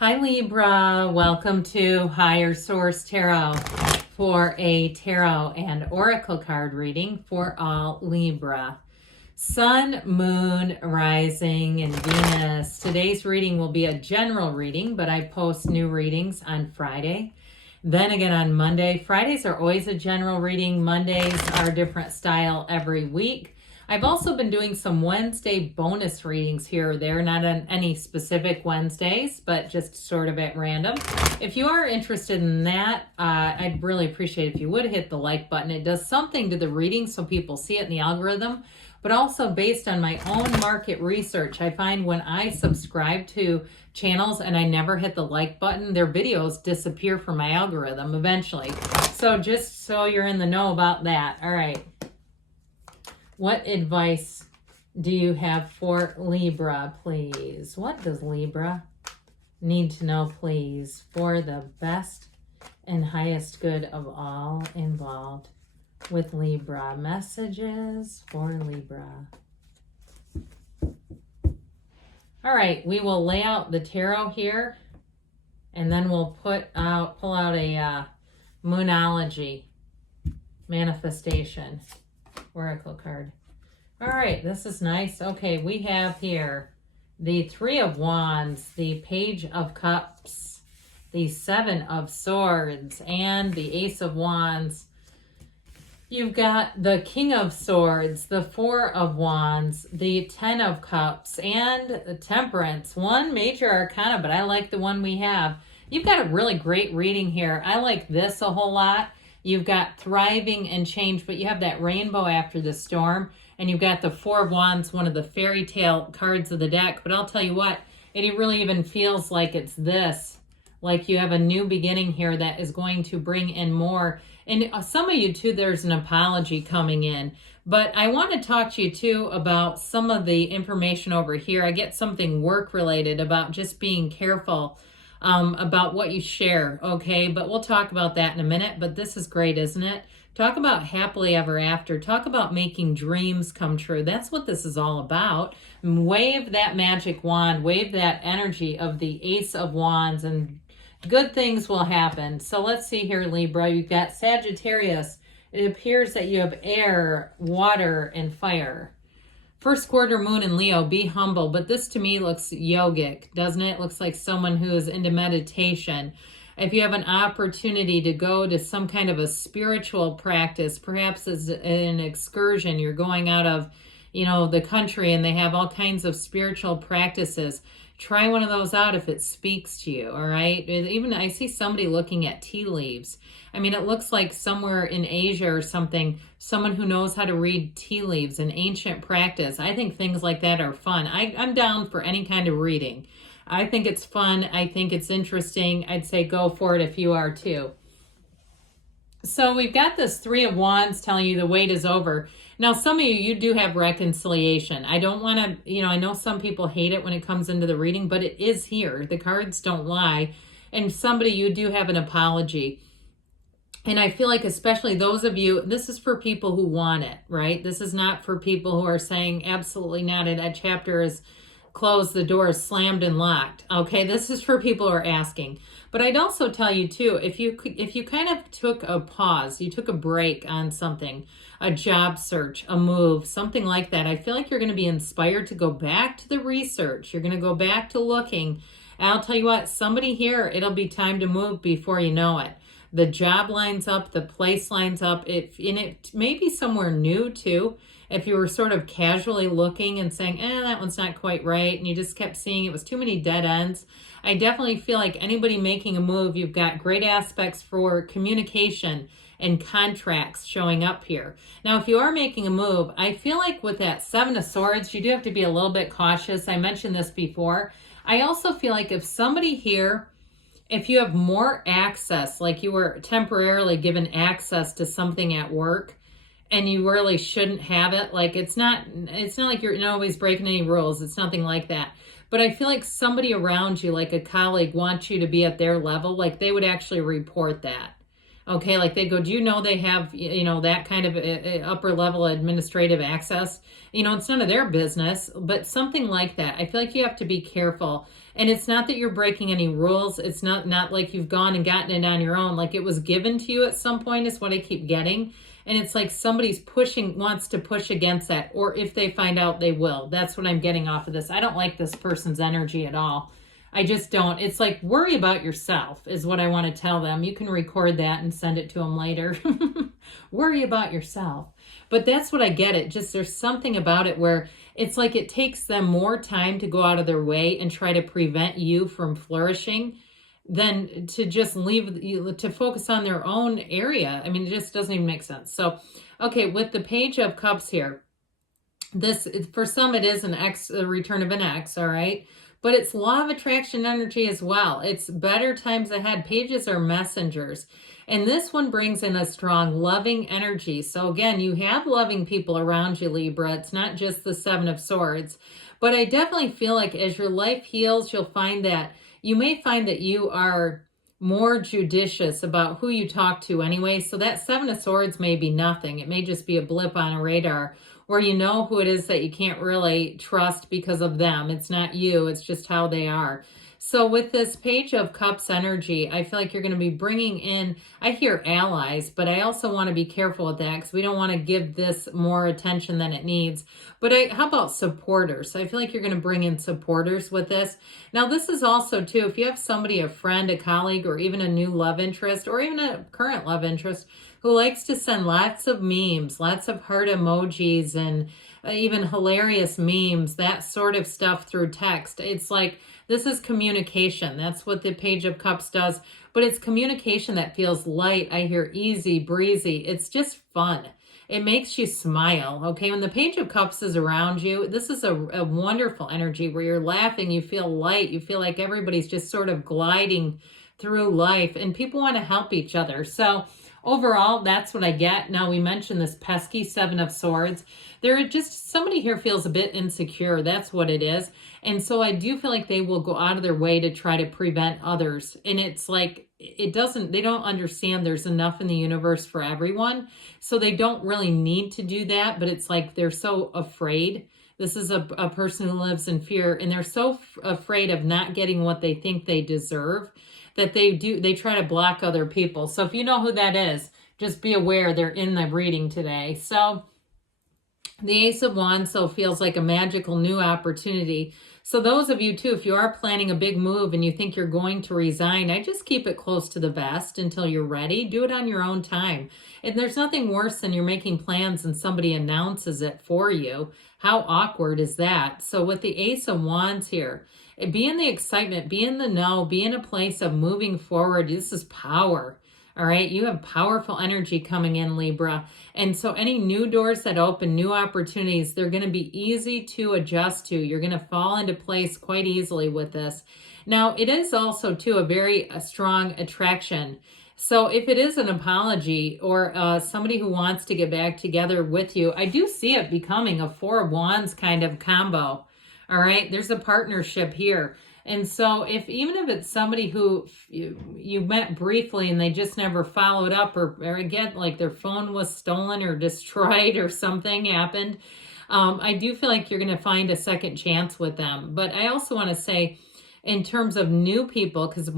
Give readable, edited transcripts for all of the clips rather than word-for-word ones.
Hi Libra, welcome to Higher Source Tarot for a tarot and oracle card reading for all Libra. Sun, Moon, Rising, and Venus. Today's reading will be a general reading, but I post new readings on Friday. Then again on Monday. Fridays are always a general reading. Mondays are a different style every week. I've also been doing some Wednesday bonus readings here or there, not on any specific Wednesdays, but just sort of at random. If you are interested in that, I'd really appreciate if you would hit the like button. It does something to the reading so people see it in the algorithm, but also based on my own market research, I find when I subscribe to channels and I never hit the like button, their videos disappear from my algorithm eventually. So just so you're in the know about that. All right. What advice do you have for Libra, please? What does Libra need to know, please, for the best and highest good of all involved with Libra? Messages for Libra. All right, we will lay out the tarot here, and then we'll pull out a Moonology manifestation oracle card. All right, this is nice. Okay, we have here the Three of Wands, the Page of Cups, the Seven of Swords, and the Ace of Wands. You've got the King of Swords, the Four of Wands, the Ten of Cups, and the Temperance. One major arcana, but I like the one we have. You've got a really great reading here. I like this a whole lot. You've got thriving and change, but you have that rainbow after the storm. And you've got the Four of Wands, one of the fairy tale cards of the deck. But I'll tell you what, it really even feels like it's this. Like you have a new beginning here that is going to bring in more. And some of you too, there's an apology coming in. But I want to talk to you too about some of the information over here. I get something work related about just being careful about what you share, okay? But we'll talk about that in a minute. But this is great, isn't it? Talk about happily ever after. Talk about making dreams come true. That's what this is all about. Wave that magic wand. Wave that energy of the Ace of Wands and good things will happen. So let's see here, Libra. You've got Sagittarius. It appears that you have air, water, and fire. First quarter moon in Leo, be humble. But this to me looks yogic, doesn't it? It looks like someone who is into meditation. If you have an opportunity to go to some kind of a spiritual practice, perhaps as an excursion, you're going out of, the country and they have all kinds of spiritual practices. Try one of those out if it speaks to you, all right? Even I see somebody looking at tea leaves. I mean, it looks like somewhere in Asia or something, someone who knows how to read tea leaves, an ancient practice. I think things like that are fun. I'm down for any kind of reading. I think it's fun. I think it's interesting. I'd say go for it if you are too. So we've got this Three of Wands telling you the wait is over. Now, some of you do have reconciliation. I don't want to, I know some people hate it when it comes into the reading, but it is here. The cards don't lie. And somebody, you do have an apology. And I feel like especially those of you, this is for people who want it, right? This is not for people who are saying absolutely not. That chapter is closed, the door is slammed and locked. Okay, this is for people who are asking. But I'd also tell you too, if you kind of took a pause, you took a break on something, a job search, a move, something like that, I feel like you're going to be inspired to go back to the research. You're going to go back to looking. And I'll tell you what, somebody here, it'll be time to move before you know it. The job lines up, the place lines up. It may be somewhere new too. If you were sort of casually looking and saying, that one's not quite right, and you just kept seeing it was too many dead ends, I definitely feel like anybody making a move, you've got great aspects for communication and contracts showing up here. Now, if you are making a move, I feel like with that Seven of Swords, you do have to be a little bit cautious. I mentioned this before. I also feel like if somebody here, if you have more access, like you were temporarily given access to something at work, and you really shouldn't have it. Like it's not like you're always breaking any rules. It's nothing like that. But I feel like somebody around you, like a colleague, wants you to be at their level. Like they would actually report that. Okay, like they go, do you know they have, that kind of upper level administrative access? It's none of their business, but something like that. I feel like you have to be careful. And it's not that you're breaking any rules. It's not like you've gone and gotten it on your own. Like it was given to you at some point is what I keep getting. And it's like somebody's wants to push against that. Or if they find out, they will. That's what I'm getting off of this. I don't like this person's energy at all. I just don't. It's like, worry about yourself is what I want to tell them. You can record that and send it to them later. Worry about yourself. But that's what I get it. Just there's something about it where it's like it takes them more time to go out of their way and try to prevent you from flourishing than to just to focus on their own area. I mean, it just doesn't even make sense. So, okay, with the Page of Cups here, this, for some, it is a return of an ex, all right? But it's law of attraction energy as well. It's better times ahead. Pages are messengers. And this one brings in a strong loving energy. So again, you have loving people around you, Libra. It's not just the Seven of Swords. But I definitely feel like as your life heals, you may find that you are more judicious about who you talk to anyway. So that Seven of Swords may be nothing. It may just be a blip on a radar, where you know who it is that you can't really trust because of them. It's not you, it's just how they are. So with this Page of Cups energy, I feel like you're going to be bringing in, I hear allies, but I also want to be careful with that because we don't want to give this more attention than it needs. But how about supporters? I feel like you're going to bring in supporters with this. Now, this is also, too, if you have somebody, a friend, a colleague, or even a new love interest, or even a current love interest, who likes to send lots of memes, lots of heart emojis, and even hilarious memes, that sort of stuff through text. It's like, this is communication. That's what the Page of Cups does. But it's communication that feels light. I hear easy, breezy. It's just fun. It makes you smile, okay? When the Page of Cups is around you, this is a wonderful energy where you're laughing, you feel light, you feel like everybody's just sort of gliding through life, and people want to help each other. So overall, that's what I get. Now, we mentioned this pesky Seven of Swords. Somebody here feels a bit insecure. That's what it is. And so I do feel like they will go out of their way to try to prevent others. And it's like, they don't understand there's enough in the universe for everyone. So they don't really need to do that. But it's like they're so afraid. This is a person who lives in fear, and they're so afraid of not getting what they think they deserve that they try to block other people. So if you know who that is, just be aware they're in the reading today. So the Ace of Wands, so feels like a magical new opportunity. So those of you too, if you are planning a big move and you think you're going to resign, I just keep it close to the vest until you're ready. Do it on your own time. And there's nothing worse than you're making plans and somebody announces it for you. How awkward is that? So with the Ace of Wands here, be in the excitement, be in the know, be in a place of moving forward. This is power. All right, you have powerful energy coming in, Libra. And so any new doors that open, new opportunities, they're going to be easy to adjust to. You're going to fall into place quite easily with this. Now, it is also, too, a very strong attraction. So if it is an apology or somebody who wants to get back together with you, I do see it becoming a Four of Wands kind of combo. All right, there's a partnership here. And so even if it's somebody who you met briefly and they just never followed up, or again, like their phone was stolen or destroyed or something happened, I do feel like you're going to find a second chance with them. But I also want to say, in terms of new people, because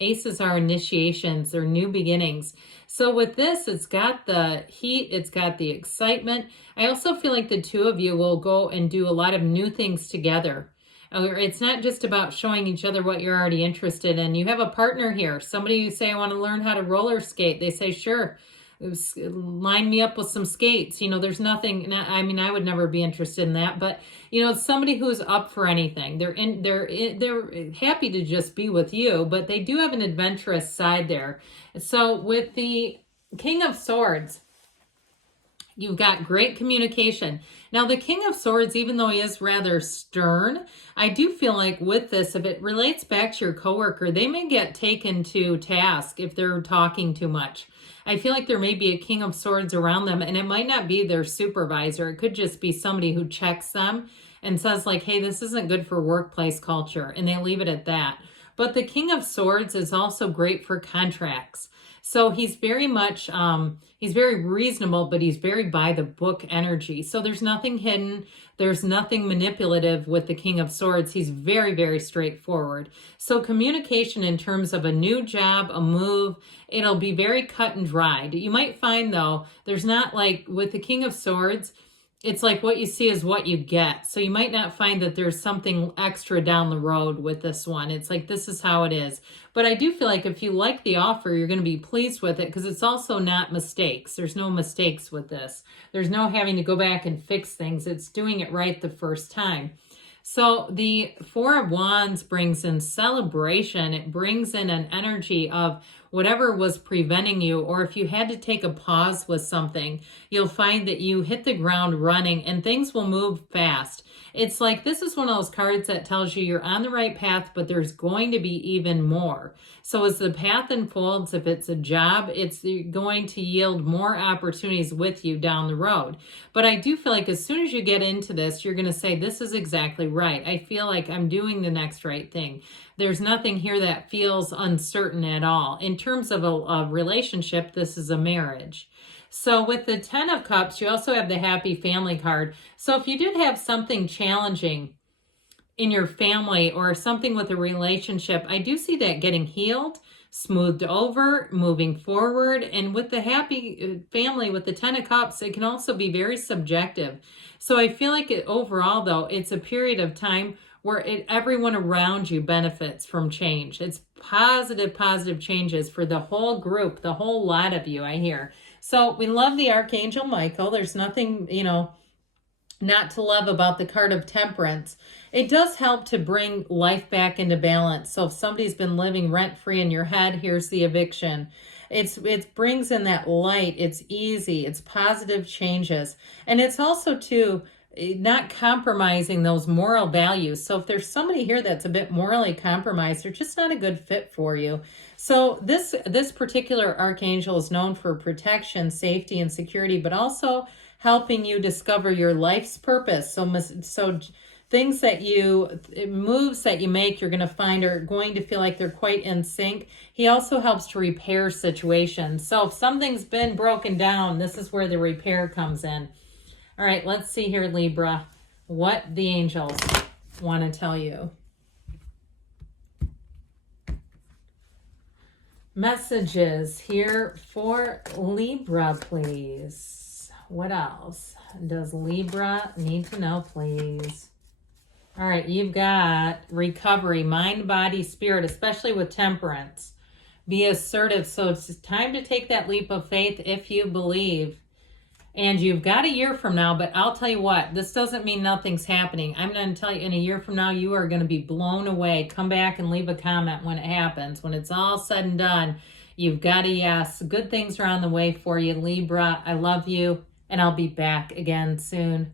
aces are initiations, they're new beginnings. So with this, it's got the heat, it's got the excitement. I also feel like the two of you will go and do a lot of new things together. It's not just about showing each other what you're already interested in. You have a partner here. Somebody you say, I want to learn how to roller skate. They say, sure, line me up with some skates. There's nothing, I mean, I would never be interested in that, but somebody who's up for anything. They're happy to just be with you, but they do have an adventurous side there. So with the King of Swords, you've got great communication. Now, the King of Swords, even though he is rather stern, I do feel like with this, if it relates back to your coworker, they may get taken to task if they're talking too much. I feel like there may be a King of Swords around them, and it might not be their supervisor. It could just be somebody who checks them and says like, hey, this isn't good for workplace culture, and they leave it at that. But the King of Swords is also great for contracts. So he's very much, he's very reasonable, but he's very by the book energy. So there's nothing hidden. There's nothing manipulative with the King of Swords. He's very, very straightforward. So communication in terms of a new job, a move, it'll be very cut and dried. You might find, though, there's not like with the King of Swords, it's like what you see is what you get. So you might not find that there's something extra down the road with this one. It's like, this is how it is. But I do feel like if you like the offer, you're going to be pleased with it because it's also not mistakes. There's no mistakes with this. There's no having to go back and fix things. It's doing it right the first time. So the Four of Wands brings in celebration. It brings in an energy of whatever was preventing you, or if you had to take a pause with something, you'll find that you hit the ground running and things will move fast. It's like this is one of those cards that tells you you're on the right path, but there's going to be even more. So as the path unfolds, if it's a job, it's going to yield more opportunities with you down the road. But I do feel like as soon as you get into this, you're going to say, this is exactly right. I feel like I'm doing the next right thing. There's nothing here that feels uncertain at all. In terms of a relationship, this is a marriage. So with the Ten of Cups, you also have the Happy Family card. So if you did have something challenging in your family or something with a relationship, I do see that getting healed, smoothed over, moving forward. And with the Happy Family, with the Ten of Cups, it can also be very subjective. So I feel like overall, though, it's a period of time where everyone around you benefits from change. It's positive changes for the whole group, the whole lot of you, I hear. So we love the Archangel Michael. There's nothing, not to love about the card of Temperance. It does help to bring life back into balance. So if somebody's been living rent-free in your head, here's the eviction. It brings in that light. It's easy. It's positive changes. And it's also, too, not compromising those moral values. So if there's somebody here that's a bit morally compromised, they're just not a good fit for you. So this particular archangel is known for protection, safety, and security, but also helping you discover your life's purpose. So things moves that you make, you're going to find are going to feel like they're quite in sync. He also helps to repair situations. So if something's been broken down, this is where the repair comes in. All right, let's see here, Libra, what the angels want to tell you. Messages here for Libra, please. What else does Libra need to know, please? All right, you've got recovery, mind, body, spirit, especially with Temperance. Be assertive. So it's time to take that leap of faith if you believe. And you've got a year from now, but I'll tell you what, this doesn't mean nothing's happening. I'm going to tell you in a year from now, you are going to be blown away. Come back and leave a comment when it happens. When it's all said and done, you've got a yes. Good things are on the way for you, Libra. I love you, and I'll be back again soon.